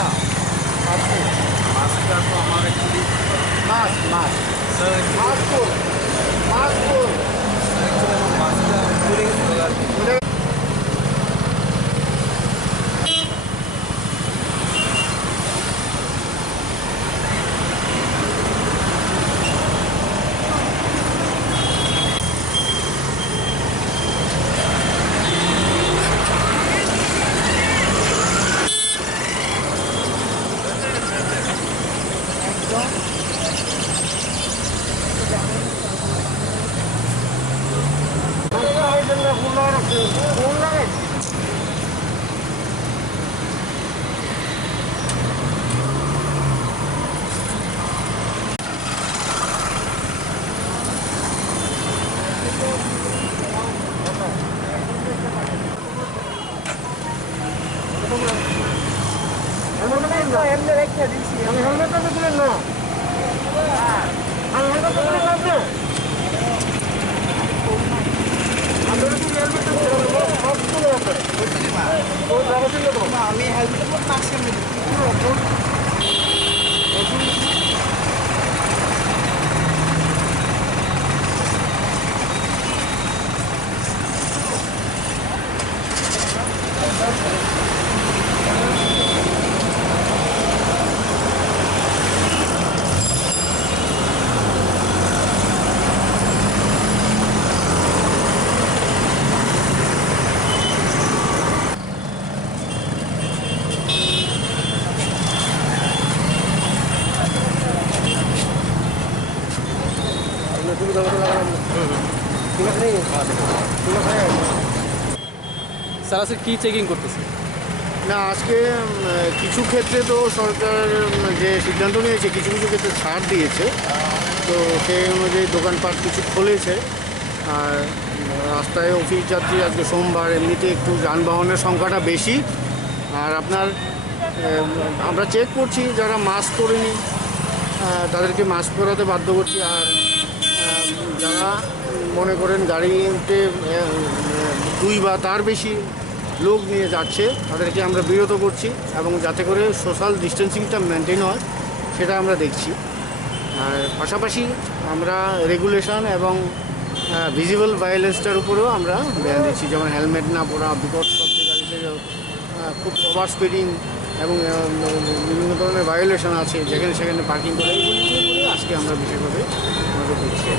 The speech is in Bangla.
না মাছটা তো আমার অ্যাকচুয়ালি মাছ মাছ মাছ ফুল মাছ ফুল মাছটা ঘুরে গেছিল আর কি। এমনি রেখে দিচ্ছি আমি হেলমেটটা তো তুলেন না আমি হেলমেটটা তুলে লাগবে আমি হেলমেটের পর মাস্ক কেমনি স্যার আজকে কী চেকিং করতেছে? না আজকে কিছু ক্ষেত্রে তো সরকার যে সিদ্ধান্ত নিয়েছে কিছু কিছু ক্ষেত্রে ছাড় দিয়েছে, তো সেই অনুযায়ী দোকানপাট কিছু খুলেছে। আর রাস্তায় অফিস যাত্রী আজকে সোমবার এমনিতে একটু যানবাহনের সংখ্যাটা বেশি। আর আপনার আমরা চেক করছি যারা মাস্ক পরেনি তাদেরকে মাস্ক পরাতে বাধ্য করছি। আর যারা মনে করেন গাড়িতে 2 বা তার বেশি লোক নিয়ে যাচ্ছে তাদেরকে আমরা বিরত করছি, এবং যাতে করে সোশ্যাল ডিস্টেন্সিংটা মেনটেন হয় সেটা আমরা দেখছি। আর পাশাপাশি আমরা রেগুলেশন এবং ভিজিবল ভায়োলেন্সটার উপরেও আমরা ধ্যান দিচ্ছি, যেমন হেলমেট না পরা, বিকট শব্দে গাড়িতে খুব ওভার স্পিডিং এবং বিভিন্ন ধরনের ভায়োলেশন আছে যেখানে সেখানে পার্কিং করে, এইগুলি আজকে আমরা বিশেষভাবে নজর দিচ্ছি।